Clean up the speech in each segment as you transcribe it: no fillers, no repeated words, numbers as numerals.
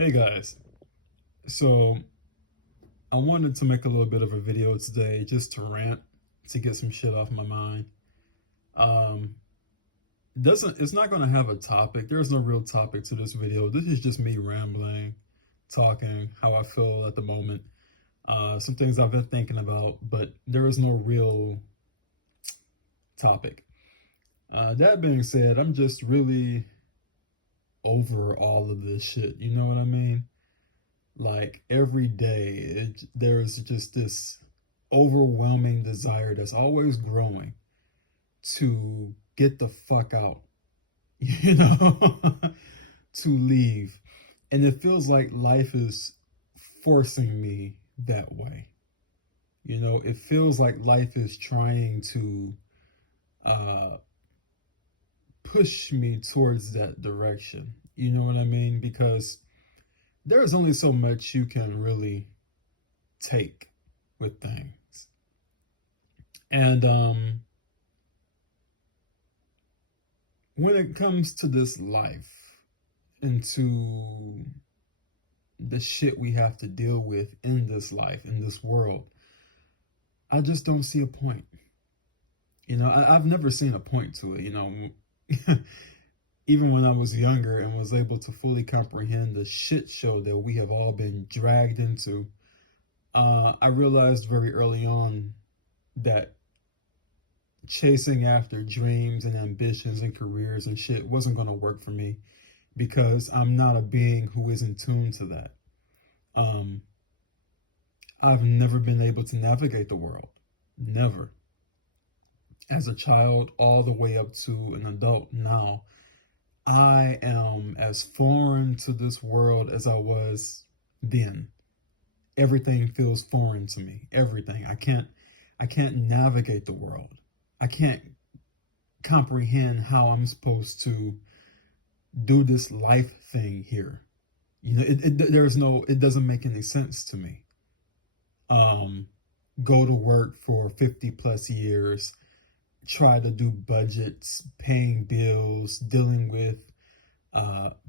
Hey guys, so I wanted to make a little bit of a video today just to rant, to get some shit off my mind. Um, doesn't It's not going to have a topic. There's no real topic to this video. This is just me rambling, talking how I feel at the moment. Some things I've been thinking about, but there is no real topic. That being said, I'm just really over all of this shit. You know what I mean? Like every day there's just this overwhelming desire that's always growing to get the fuck out, you know, to leave. And it feels like life is forcing me that way. It feels like life is trying to uh, push me towards that direction. You know what I mean? Because there's only so much you can really take with things. And when it comes to this life and to the shit we have to deal with in this life, in this world, I just don't see a point. I've never seen a point to it, even when I was younger and was able to fully comprehend the shit show that we have all been dragged into. I realized very early on that chasing after dreams and ambitions and careers and shit wasn't going to work for me because I'm not a being who is in tune to that. Um, I've never been able to navigate the world. Never. As a child, all the way up to an adult now, I am as foreign to this world as I was then. Everything feels foreign to me. Everything. I can't navigate the world. I can't comprehend how I'm supposed to do this life thing here. It doesn't make any sense to me. Um, Go to work for 50 plus years, try to do budgets, paying bills, dealing with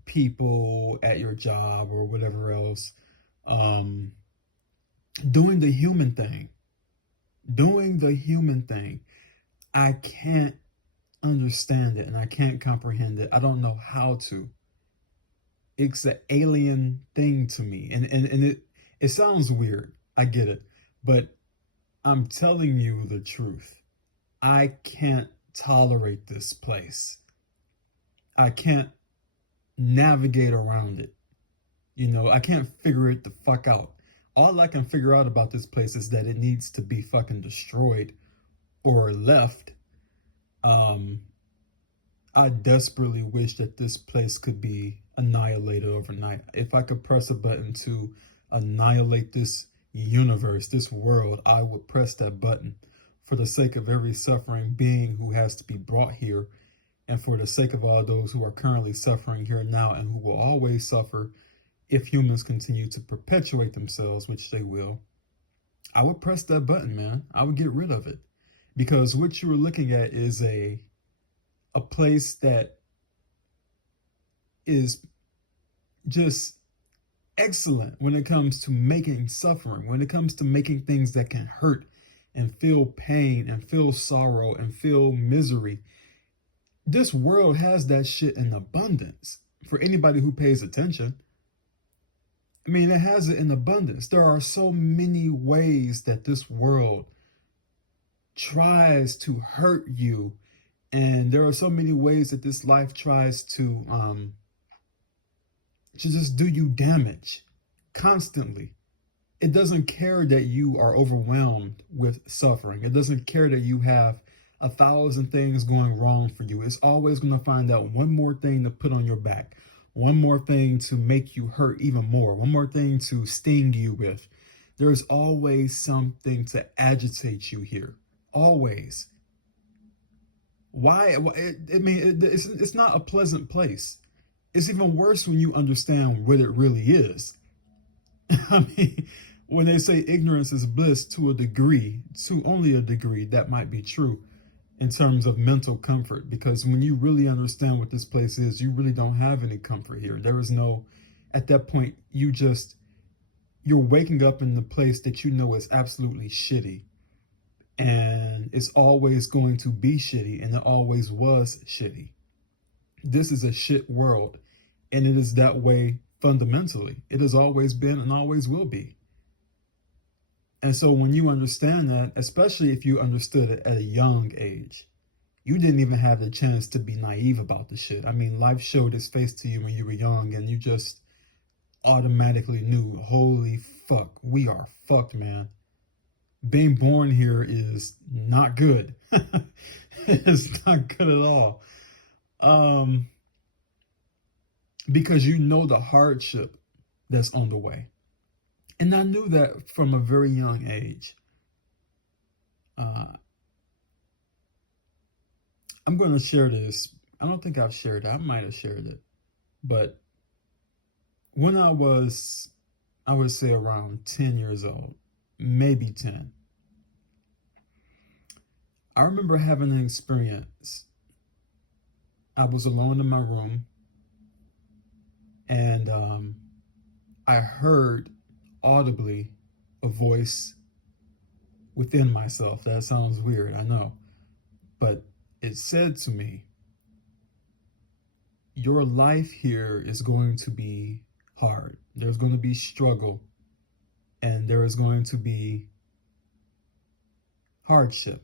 people at your job or whatever else, um, doing the human thing, doing the human thing. I can't understand it and I can't comprehend it. I don't know how to. It's an alien thing to me. And it sounds weird. I get it. But I'm telling you the truth. I can't tolerate this place. I can't navigate around it. I can't figure it the fuck out. All I can figure out about this place is that it needs to be fucking destroyed or left. Um, I desperately wish that this place could be annihilated overnight. If I could press a button to annihilate this universe, this world, I would press that button for the sake of every suffering being who has to be brought here, and for the sake of all those who are currently suffering here now and who will always suffer if humans continue to perpetuate themselves, which they will. I would press that button, man. I would get rid of it. Because what you are looking at is a place that is just excellent when it comes to making suffering, when it comes to making things that can hurt and feel pain and feel sorrow and feel misery. This world has that shit in abundance for anybody who pays attention. I mean, it has it in abundance. There are so many ways that this world tries to hurt you, and there are so many ways that this life tries to just do you damage constantly. It doesn't care that you are overwhelmed with suffering. It doesn't care that you have 1,000 things going wrong for you. It's always going to find out one more thing to put on your back, one more thing to make you hurt even more, one more thing to sting you with. There's always something to agitate you here. Always. Why? It's not a pleasant place. It's even worse when you understand what it really is. I mean, when they say ignorance is bliss to a degree, to only a degree, that might be true in terms of mental comfort. Because when you really understand what this place is, you really don't have any comfort here. There is no at that point, you're waking up in the place that you know is absolutely shitty, and it's always going to be shitty, and it always was shitty. This is a shit world, and it is that way fundamentally. It has always been and always will be. And so when you understand that, especially if you understood it at a young age, you didn't even have the chance to be naive about the shit. I mean, life showed its face to you when you were young, and you just automatically knew, holy fuck, we are fucked, man. Being born here is not good. It's not good at all. Um, because you know the hardship that's on the way. And I knew that from a very young age. Uh, I'm going to share this. I don't think I've shared it. I might have shared it. But when I would say around 10 years old, maybe 10, I remember having an experience. I was alone in my room, and I heard audibly a voice within myself. That sounds weird, I know. But it said to me, your life here is going to be hard. There's going to be struggle, and there is going to be hardship.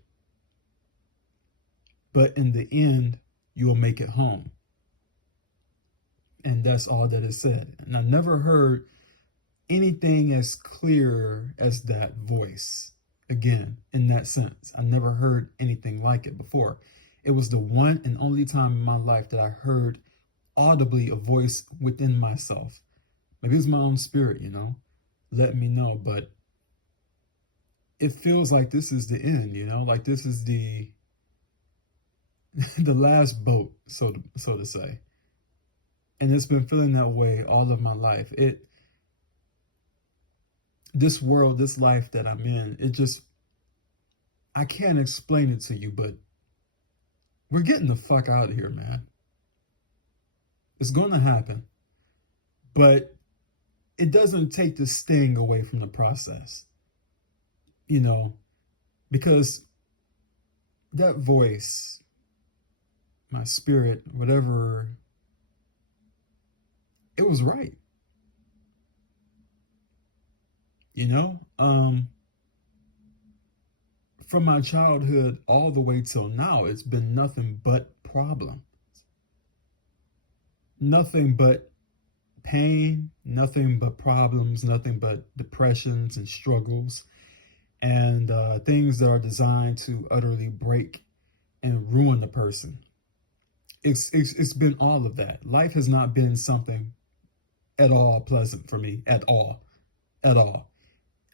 But in the end, you'll make it home. And that's all that it said. And I never heard anything as clear as that voice again, in that sense. I never heard anything like it before. It was the one and only time in my life that I heard audibly a voice within myself. Maybe it was my own spirit, let me know. But it feels like this is the end, like this is the the last boat, so to say. And it's been feeling that way all of my life. This world, this life that I'm in, I can't explain it to you, but we're getting the fuck out of here, man. It's going to happen. But it doesn't take the sting away from the process, because that voice, my spirit, whatever, it was right. From my childhood all the way till now, it's been nothing but problems, nothing but pain, nothing but problems, nothing but depressions and struggles, and things that are designed to utterly break and ruin the person. It's been all of that. Life has not been something at all pleasant for me, at all.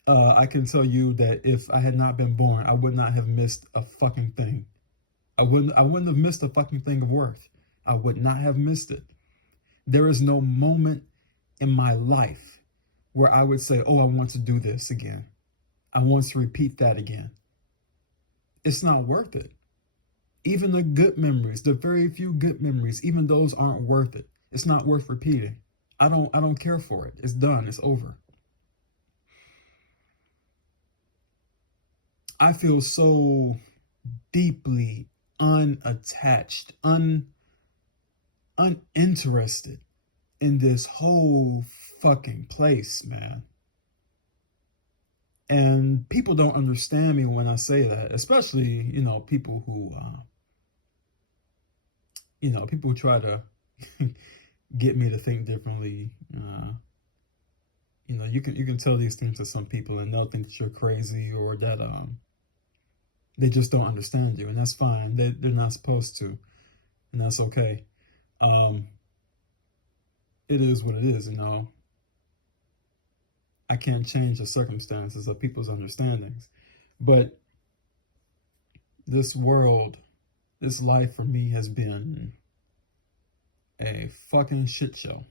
I can tell you that if I had not been born, I would not have missed a fucking thing. I wouldn't have missed a fucking thing of worth. I would not have missed it. There is no moment in my life where I would say, oh, I want to do this again. I want to repeat that again. It's not worth it. Even the good memories, the very few good memories, even those aren't worth it. It's not worth repeating. I don't care for it. It's done. It's over. I feel so deeply unattached, uninterested in this whole fucking place, man. And people don't understand me when I say that, especially, people who, people who try to get me to think differently. You can tell these things to some people, and they'll think that you're crazy, or that they just don't understand you, and that's fine. They're not supposed to, and that's okay. It is what it is, I can't change the circumstances of people's understandings, but this world, this life for me has been a fucking shit show.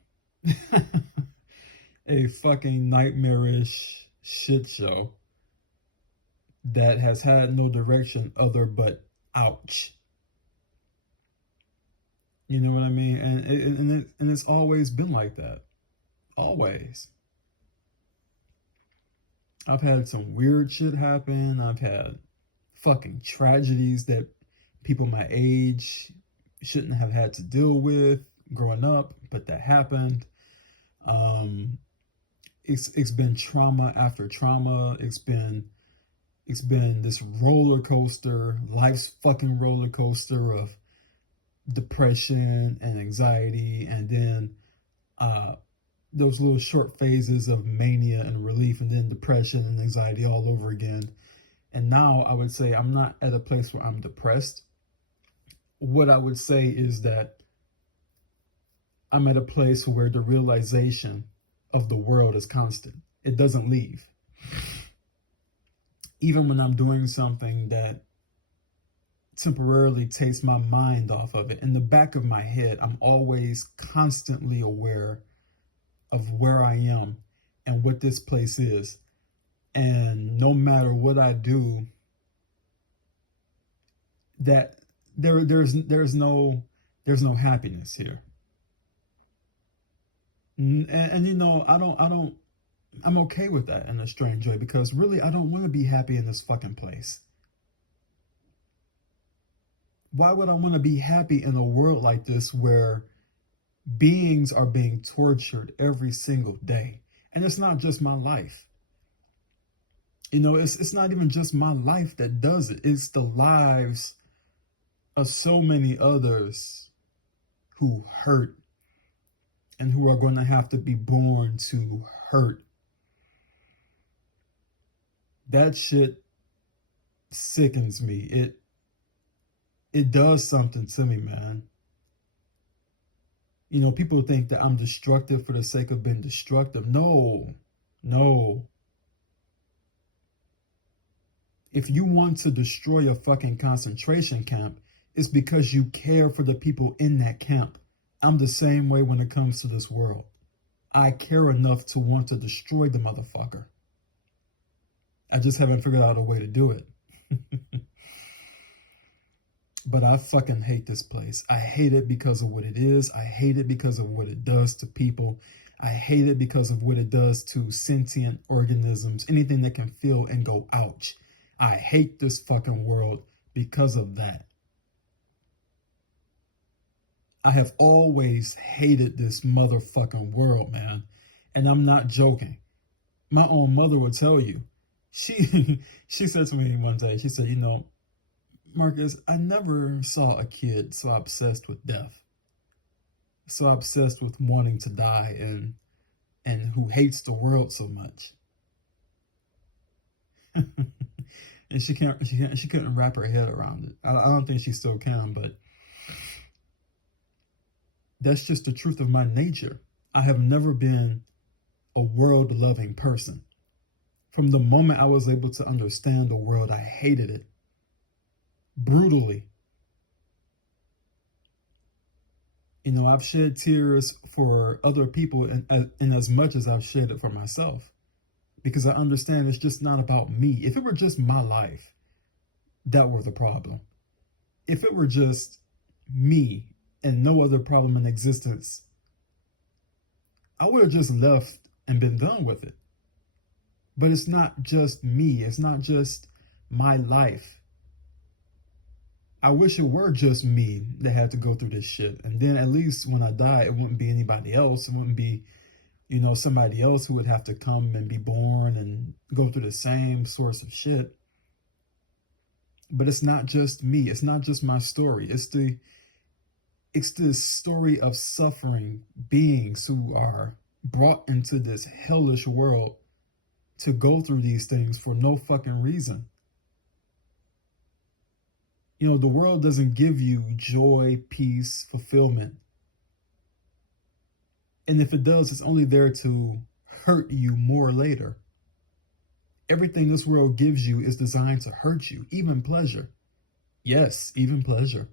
A fucking nightmarish shit show that has had no direction other but ouch. You know what I mean? And it's always been like that. Always. I've had some weird shit happen. I've had fucking tragedies that people my age shouldn't have had to deal with growing up, but that happened. Um, it's been trauma after trauma. It's been this roller coaster, life's fucking roller coaster of depression and anxiety, and then uh, those little short phases of mania and relief, and then depression and anxiety all over again. And now I would say I'm not at a place where I'm depressed. What I would say is that I'm at a place where the realization of the world is constant. It doesn't leave. Even when I'm doing something that temporarily takes my mind off of it, in the back of my head, I'm always constantly aware of where I am and what this place is. And no matter what I do, that there's no happiness here. And you know, I'm okay with that in a strange way, because really I don't want to be happy in this fucking place. Why would I want to be happy in a world like this where beings are being tortured every single day? And it's not just my life. You know, it's not even just my life that does it. It's the lives of so many others who hurt and who are going to have to be born to hurt. That shit sickens me. It does something to me, man. You know, people think that I'm destructive for the sake of being destructive. No, no. If you want to destroy a fucking concentration camp, it's because you care for the people in that camp. I'm the same way when it comes to this world. I care enough to want to destroy the motherfucker. I just haven't figured out a way to do it. But I fucking hate this place. I hate it because of what it is. I hate it because of what it does to people. I hate it because of what it does to sentient organisms, anything that can feel and go ouch. I hate this fucking world because of that. I have always hated this motherfucking world, man. And I'm not joking. My own mother will tell you. She said to me one day, she said, you know, Marcus, I never saw a kid so obsessed with death, so obsessed with wanting to die, and who hates the world so much. And she couldn't wrap her head around it. I don't think she still can, but that's just the truth of my nature. I have never been a world-loving person. From the moment I was able to understand the world, I hated it brutally. You know, I've shed tears for other people in as much as I've shed it for myself, because I understand it's just not about me. If it were just my life, that were the problem. If it were just me and no other problem in existence, I would have just left and been done with it. But it's not just me. It's not just my life. I wish it were just me that had to go through this shit. And then at least when I die, it wouldn't be anybody else. It wouldn't be, you know, somebody else who would have to come and be born and go through the same sorts of shit. But it's not just me. It's not just my story. It's the story of suffering beings who are brought into this hellish world to go through these things for no fucking reason. You know, the world doesn't give you joy, peace, fulfillment. And if it does, it's only there to hurt you more later. Everything this world gives you is designed to hurt you, even pleasure. Yes, even pleasure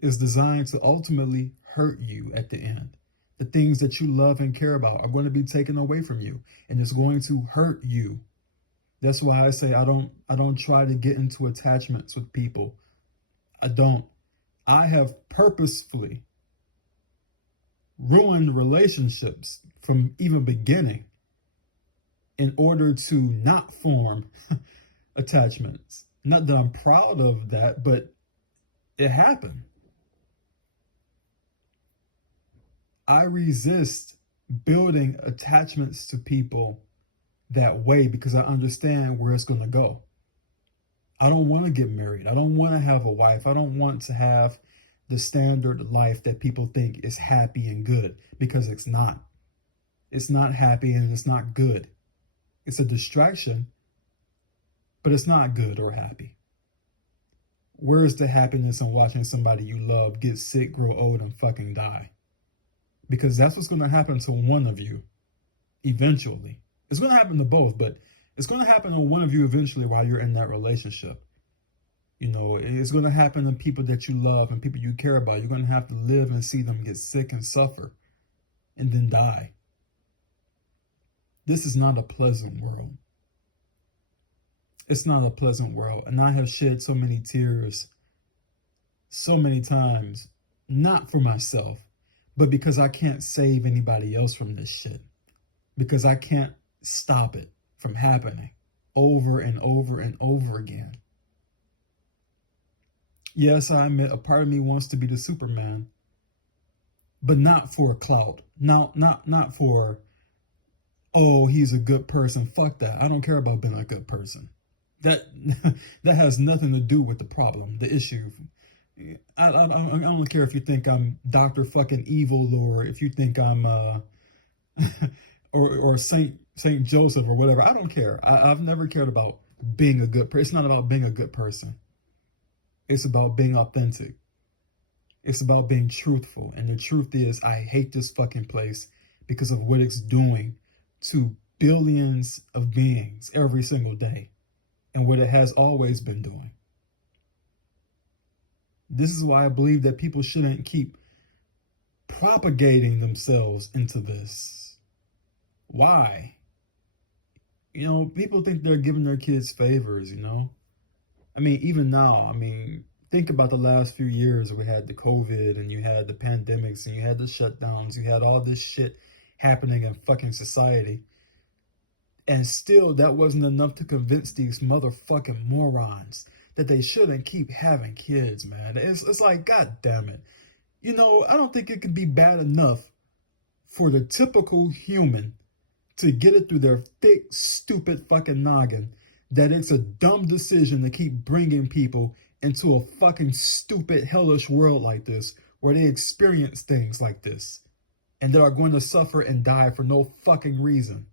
is designed to ultimately hurt you at the end. The things that you love and care about are going to be taken away from you, and it's going to hurt you. That's why I say I don't try to get into attachments with people. I don't. I have purposefully ruin relationships from even beginning in order to not form attachments. Not that I'm proud of that, but it happened. I resist building attachments to people that way because I understand where it's going to go. I don't want to get married. I don't want to have a wife. I don't want to have the standard life that people think is happy and good, because it's not. It's not happy and it's not good. It's a distraction, but it's not good or happy. Where's the happiness in watching somebody you love get sick, grow old, and fucking die? Because that's what's going to happen to one of you eventually. It's going to happen to both, but it's going to happen to one of you eventually while you're in that relationship. You know, it's going to happen to people that you love and people you care about. You're going to have to live and see them get sick and suffer and then die. This is not a pleasant world. It's not a pleasant world. And I have shed so many tears so many times, not for myself, but because I can't save anybody else from this shit. Because I can't stop it from happening over and over and over again. Yes, I admit a part of me wants to be the Superman, but not for clout. Not for, oh, he's a good person. Fuck that. I don't care about being a good person. That that has nothing to do with the problem, the issue. I don't care if you think I'm Dr. fucking evil, or if you think I'm or Saint Joseph or whatever. I don't care. I've never cared about being a good person. It's not about being a good person. It's about being authentic. It's about being truthful. And the truth is, I hate this fucking place because of what it's doing to billions of beings every single day, and what it has always been doing. This is why I believe that people shouldn't keep propagating themselves into this. Why? You know, people think they're giving their kids favors, you know? I mean, even now, think about the last few years. We had the COVID, and you had the pandemics, and you had the shutdowns, you had all this shit happening in fucking society. And still, that wasn't enough to convince these motherfucking morons that they shouldn't keep having kids, man. It's like, God damn it. You know, I don't think it could be bad enough for the typical human to get it through their thick, stupid fucking noggin that it's a dumb decision to keep bringing people into a fucking stupid, hellish world like this, where they experience things like this, and they are going to suffer and die for no fucking reason.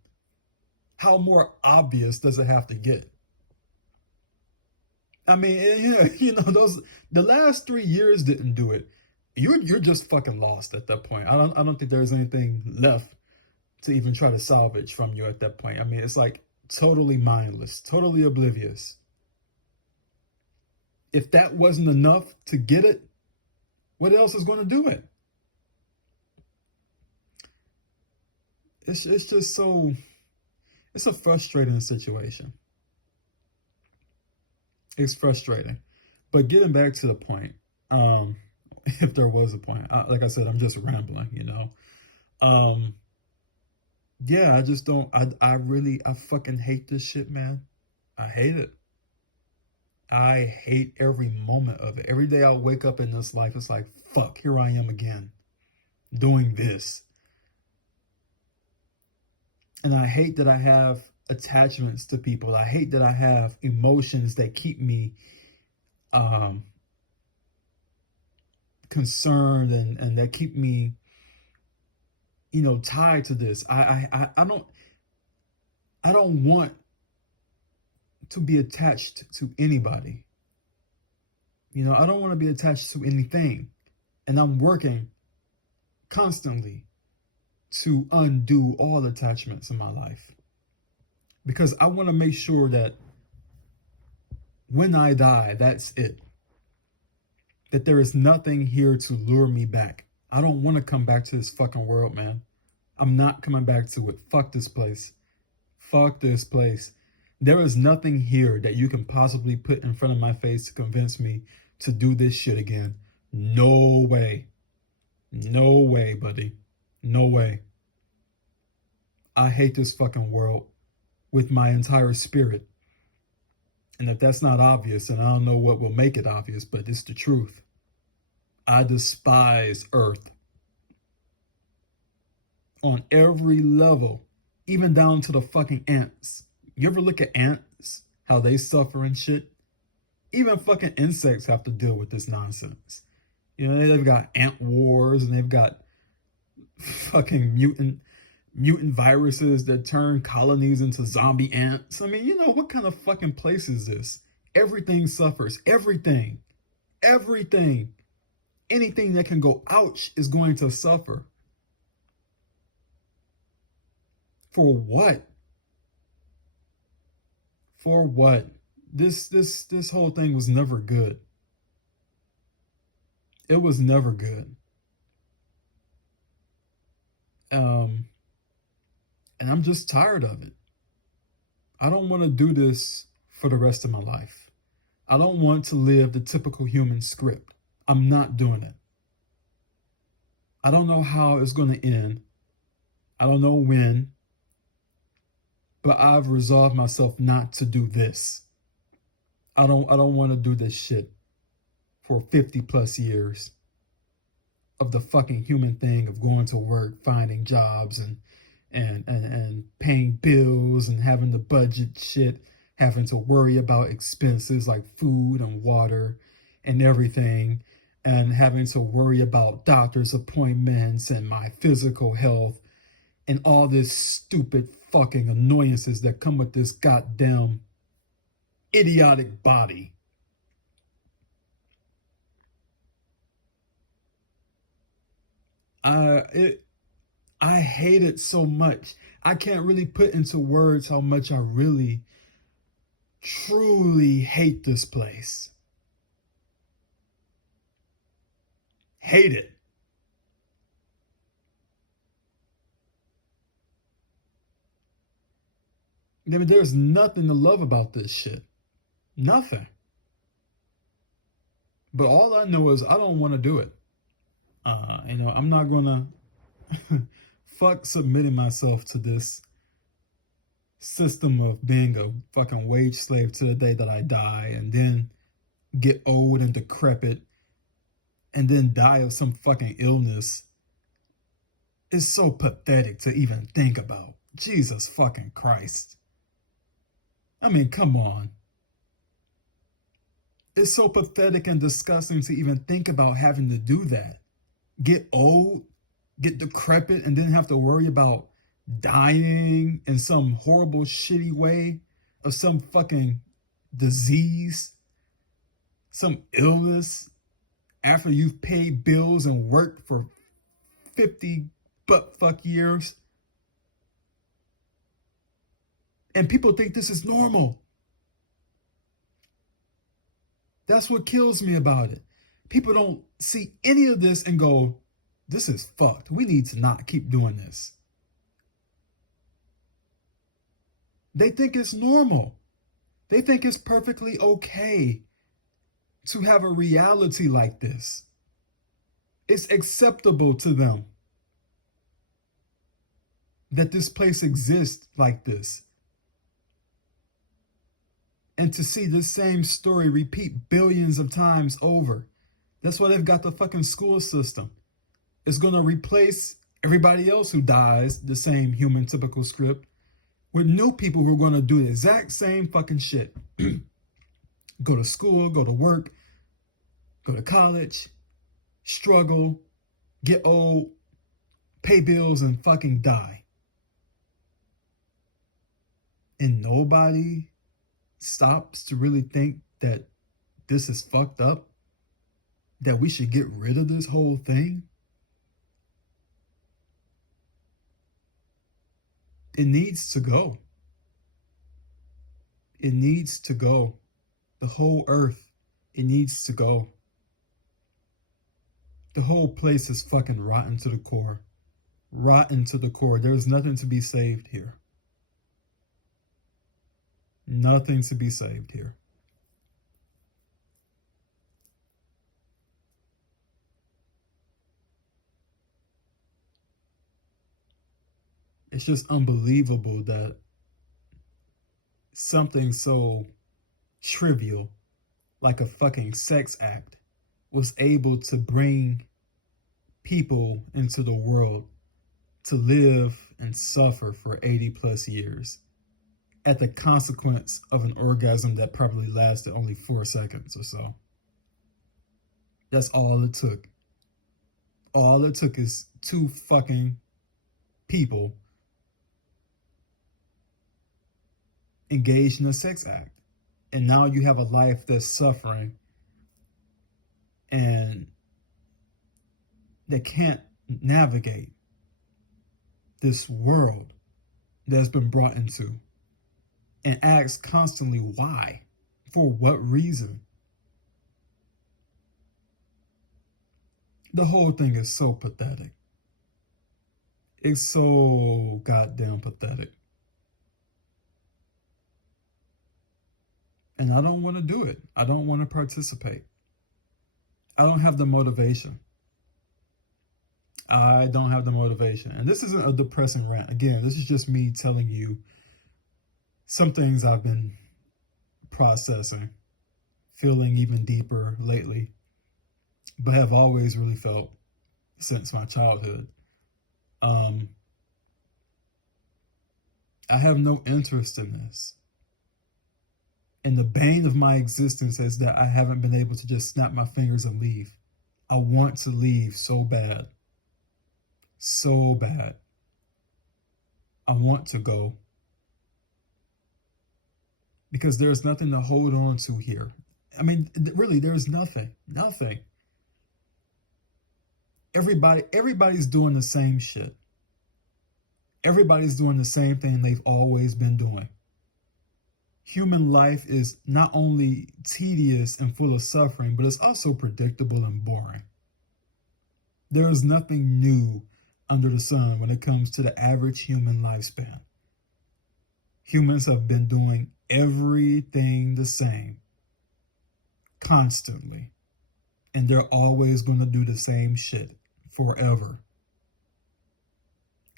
How more obvious does it have to get? I mean, you know, the last 3 years didn't do it. You're just fucking lost at that point. I don't think there's anything left to even try to salvage from you at that point. I mean, it's like totally mindless, totally oblivious. If that wasn't enough to get it, what else is going to do it? It's just so, it's a frustrating situation. It's frustrating. But getting back to the point, if there was a point, like I said, I'm just rambling, you know. Yeah, I just don't, I fucking hate this shit, man. I hate it. I hate every moment of it. Every day I wake up in this life, it's like, fuck, here I am again, doing this. And I hate that I have attachments to people. I hate that I have emotions that keep me concerned, and that keep me, you know, tied to this. I don't want to be attached to anybody. You know, I don't want to be attached to anything. And I'm working constantly to undo all attachments in my life, because I want to make sure that when I die, that's it. That there is nothing here to lure me back. I don't want to come back to this fucking world, man. I'm not coming back to it. Fuck this place. Fuck this place. There is nothing here that you can possibly put in front of my face to convince me to do this shit again. No way. No way, buddy. No way. I hate this fucking world with my entire spirit. And if that's not obvious, then I don't know what will make it obvious, but it's the truth. I despise Earth on every level, even down to the fucking ants. You ever look at ants, how they suffer and shit? Even fucking insects have to deal with this nonsense. You know, they've got ant wars and they've got fucking mutant viruses that turn colonies into zombie ants. I mean, you know, what kind of fucking place is this? Everything suffers. Everything. Everything. Anything that can go ouch is going to suffer. For what? For what? This whole thing was never good. It was never good. Um, and I'm just tired of it. I don't want to do this for the rest of my life. I don't want to live the typical human script. I'm not doing it. I don't know how it's going to end. I don't know when, but I've resolved myself not to do this. I don't want to do this shit for 50 plus years of the fucking human thing of going to work, finding jobs and paying bills and having to budget shit, having to worry about expenses like food and water and everything, and having to worry about doctor's appointments and my physical health and all this stupid fucking annoyances that come with this goddamn idiotic body. I it I hate it so much. I can't really put into words how much I really truly hate this place. Hate it. I mean, there's nothing to love about this shit. Nothing. But all I know is I don't want to do it. I'm not gonna fuck submitting myself to this system of being a fucking wage slave to the day that I die and then get old and decrepit and then die of some fucking illness. It's so pathetic to even think about. Jesus fucking Christ. I mean, come on. It's so pathetic and disgusting to even think about having to do that. Get old, get decrepit, and then have to worry about dying in some horrible, shitty way of some fucking disease, some illness after you've paid bills and worked for 50 butt fuck years. And people think this is normal. That's what kills me about it. People don't see any of this and go, this is fucked. We need to not keep doing this. They think it's normal. They think it's perfectly okay to have a reality like this. It's acceptable to them that this place exists like this. And to see this same story repeat billions of times over. That's why they've got the fucking school system. It's going to replace everybody else who dies, the same human typical script, with new people who are going to do the exact same fucking shit. Go to school, go to work, go to college, struggle, get old, pay bills, and fucking die. And nobody stops to really think that this is fucked up, that we should get rid of this whole thing. It needs to go. It needs to go. The whole earth, it needs to go. The whole place is fucking rotten to the core. Rotten to the core. There's nothing to be saved here. Nothing to be saved here. It's just unbelievable that something so trivial like a fucking sex act was able to bring people into the world to live and suffer for 80 plus years at the consequence of an orgasm that probably lasted only 4 seconds or so. That's all it took. All it took is two fucking people engaged in a sex act. And now you have a life that's suffering and that can't navigate this world that's been brought into and asks constantly why, for what reason. The whole thing is so pathetic. It's so goddamn pathetic. And I don't want to do it. I don't want to participate. I don't have the motivation. I don't have the motivation. And this isn't a depressing rant. Again, this is just me telling you some things I've been processing, feeling even deeper lately, but have always really felt since my childhood. I have no interest in this. And the bane of my existence is that I haven't been able to just snap my fingers and leave. I want to leave so bad. So bad. I want to go. Because there's nothing to hold on to here. I mean, really, there's nothing. Nothing. Everybody's doing the same shit. Everybody's doing the same thing they've always been doing. Human life is not only tedious and full of suffering, but it's also predictable and boring. There is nothing new under the sun when it comes to the average human lifespan. Humans have been doing everything the same, constantly. And they're always going to do the same shit forever.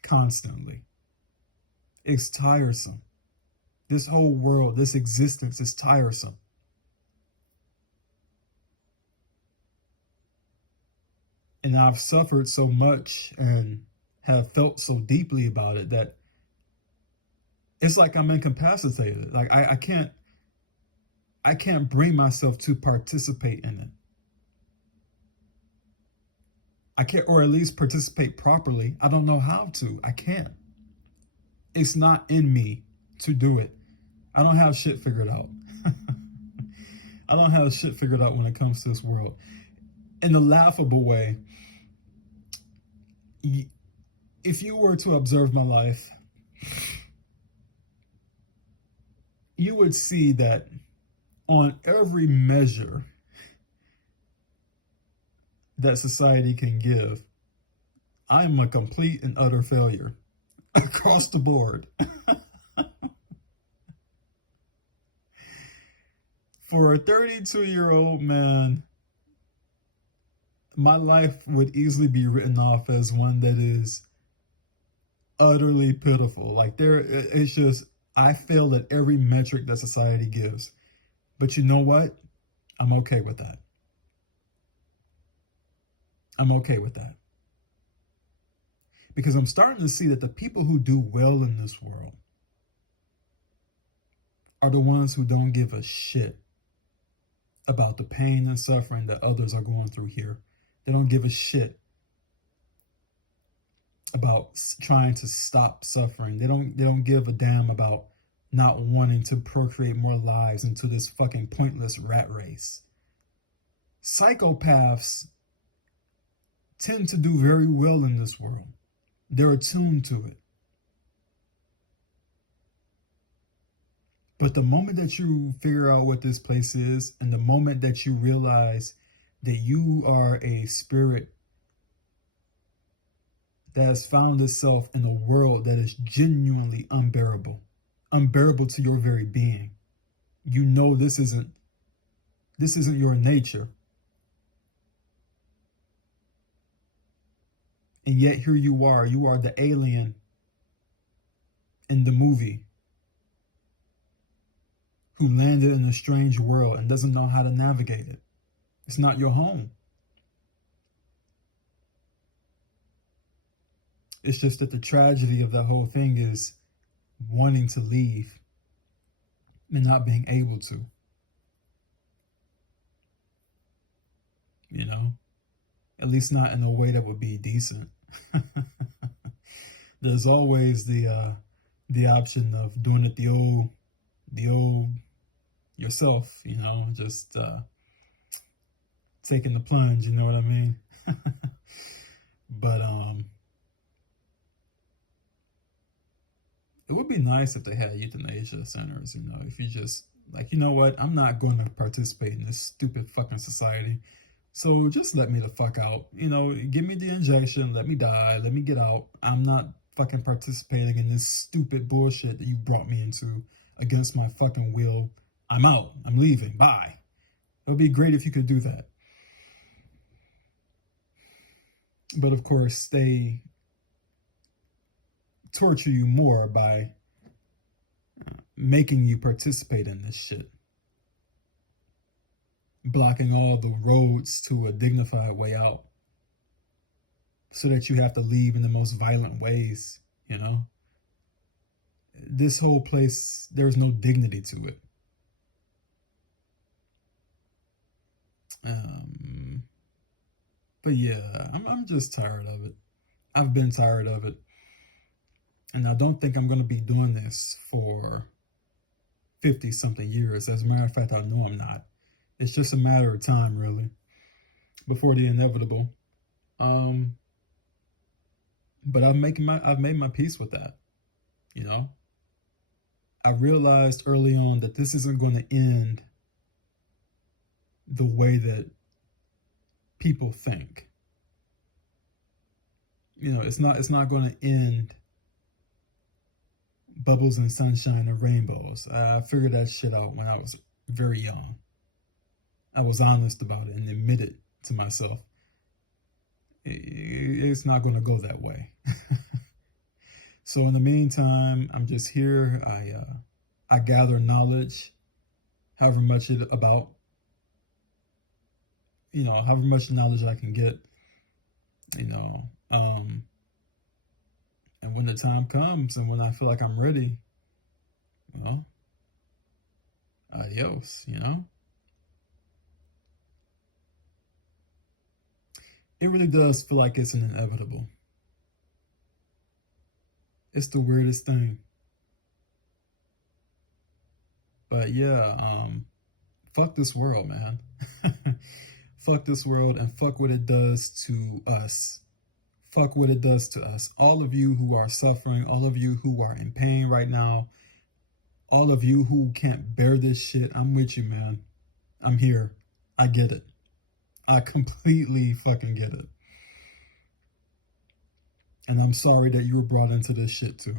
Constantly. It's tiresome. This whole world, this existence is tiresome. And I've suffered so much and have felt so deeply about it that it's like I'm incapacitated. Like I can't bring myself to participate in it. I can't, or at least participate properly. I don't know how to. I can't. It's not in me to do it. I don't have shit figured out. I don't have shit figured out when it comes to this world. In a laughable way, if you were to observe my life, you would see that on every measure that society can give, I'm a complete and utter failure across the board. For a 32-year-old man, my life would easily be written off as one that is utterly pitiful. Like it's just, I fail at every metric that society gives. But you know what? I'm okay with that. I'm okay with that. Because I'm starting to see that the people who do well in this world are the ones who don't give a shit about the pain and suffering that others are going through here. They don't give a shit about trying to stop suffering. They don't give a damn about not wanting to procreate more lives into this fucking pointless rat race. Psychopaths tend to do very well in this world. They're attuned to it. But the moment that you figure out what this place is, and the moment that you realize that you are a spirit that has found itself in a world that is genuinely unbearable to your very being, you know this isn't your nature. And yet here you are the alien in the movie who landed in a strange world and doesn't know how to navigate it. It's not your home. It's just that the tragedy of the whole thing is wanting to leave and not being able to. You know, at least not in a way that would be decent. There's always the option of doing it the old yourself. You know, just taking the plunge. You know what I mean? But it would be nice if they had euthanasia centers. You know, if you just like, you know what, I'm not going to participate in this stupid fucking society. So just let me the fuck out. You know, give me the injection, let me die, let me get out. I'm not fucking participating in this stupid bullshit that you brought me into against my fucking will. I'm out. I'm leaving. Bye. It would be great if you could do that. But of course, they torture you more by making you participate in this shit, blocking all the roads to a dignified way out so that you have to leave in the most violent ways. You know, this whole place, there's no dignity to it. But yeah, I'm just tired of it. I've been tired of it. And I don't think I'm going to be doing this for 50 something years. As a matter of fact, I know I'm not. It's just a matter of time, really, before the inevitable. But I've made my peace with that. You know, I realized early on that this isn't going to end the way that people think. You know, it's not going to end bubbles and sunshine and rainbows. I figured that shit out when I was very young. I was honest about it and admitted to myself it's not going to go that way. So in the meantime, I'm just here. I gather knowledge, however much it about, you know, however much knowledge I can get, you know. And when the time comes and when I feel like I'm ready, you know, adios, you know. It really does feel like it's an inevitable. It's the weirdest thing. But yeah, fuck this world, man. Fuck this world and fuck what it does to us. Fuck what it does to us. All of you who are suffering, all of you who are in pain right now, all of you who can't bear this shit, I'm with you, man. I'm here. I get it. I completely fucking get it. And I'm sorry that you were brought into this shit too.